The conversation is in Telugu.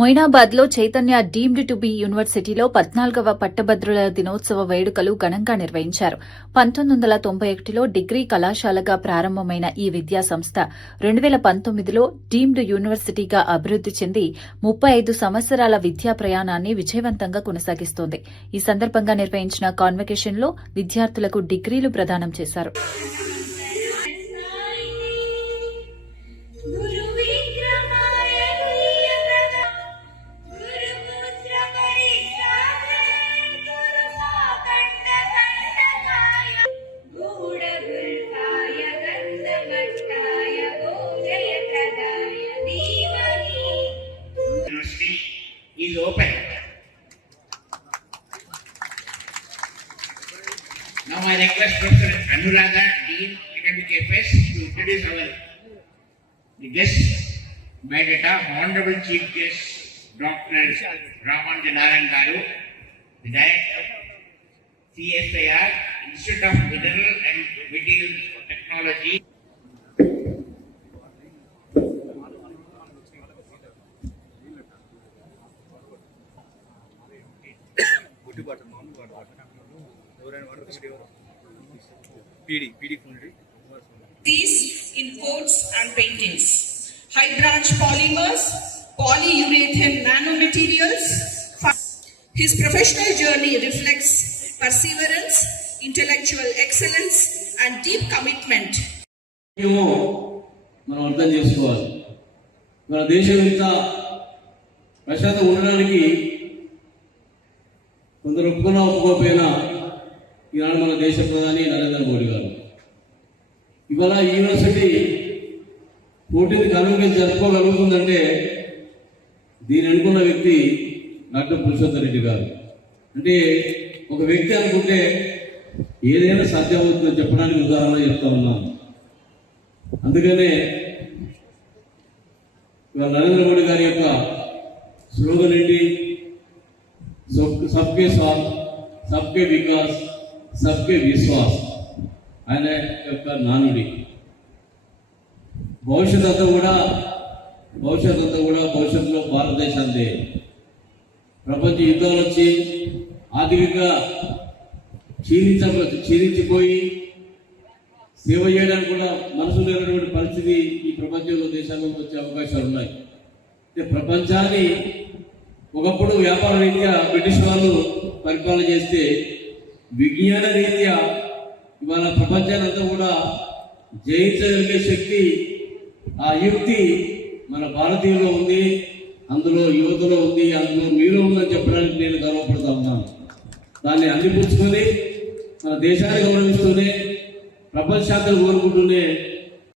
మొయినాబాద్ లో చైతన్య డీమ్డ్ టు బి యూనివర్సిటీలో 14వ పట్టభద్రుల దినోత్సవ వేడుకలు ఘనంగా నిర్వహించారు. 1991లో డిగ్రీ కళాశాలగా ప్రారంభమైన ఈ విద్యా సంస్థ 2019లో డీమ్డ్ యూనివర్సిటీగా అభివృద్ది చెంది 35 సంవత్సరాల విద్యా ప్రయాణాన్ని విజయవంతంగా కొనసాగిస్తోంది. ఈ సందర్భంగా నిర్వహించిన కాన్వకేషన్లో విద్యార్థులకు డిగ్రీలు ప్రదానం చేశారు. Is open. Now I request Professor Anuradha, Dean Academic Affairs, to introduce our guest by data, Honorable Chief Guest Dr. Ramanand Narayan Garu, the Director, CSIR, Institute of Mineral and Materials Technology. These in coats and paintings, high branch polymers, polyurethane nanomaterials. His professional journey reflects perseverance, intellectual excellence and deep commitment. మనం అర్థం చేసుకోవాలి. మన దేశం ఇంత ప్రశాంతంగా ఉండడానికి కొందరు ఒప్పుకోకపోయినా ఈనాడు మన దేశ ప్రధాని నరేంద్ర మోడీ గారు ఇవాళ యూనివర్సిటీ 14th ఘనంగా జరుపుకోగలుగుతుందంటే దీని అనుకున్న వ్యక్తి డాక్టర్ పురుషోత్తమ్ రెడ్డి గారు. అంటే ఒక వ్యక్తి అనుకుంటే ఏదైనా సాధ్యమవుతుందని చెప్పడానికి ఉదాహరణ చెప్తా ఉన్నాను. అందుకనే ఇవాళ నరేంద్ర మోడీ గారి యొక్క స్లోగన్ ఏంటి? సబ్కే సాత్, సబ్కే వికాస్, సబ్కే విశ్వాస్ ఆయన యొక్క నానుడి. భవిష్యత్తు కూడా భవిష్యత్తులో భారతదేశాన్ని ప్రపంచ యుద్ధాలు వచ్చి ఆర్థికంగా క్షీణించిపోయి సేవ చేయడానికి కూడా మనసు లేనటువంటి పరిస్థితి ఈ ప్రపంచంలో దేశాల్లో వచ్చే అవకాశాలు ఉన్నాయి. ప్రపంచాన్ని ఒకప్పుడు వ్యాపార రీత్యా బ్రిటిష్ వాళ్ళు పరిపాలన చేస్తే విజ్ఞాన రీత్యా ఇవాళ ప్రపంచాన్ని అంతా కూడా జయించగలిగే శక్తి, ఆ యుక్తి మన భారతీయుల్లో ఉంది, అందులో యువతలో ఉంది, అందులో మీలో ఉందని చెప్పడానికి నేను గర్వపడుతూ ఉన్నాను. దాన్ని అందిపుచ్చుకొని మన దేశాన్ని గౌరవిస్తూనే ప్రపంచ శాంతిని కోరుకుంటూనే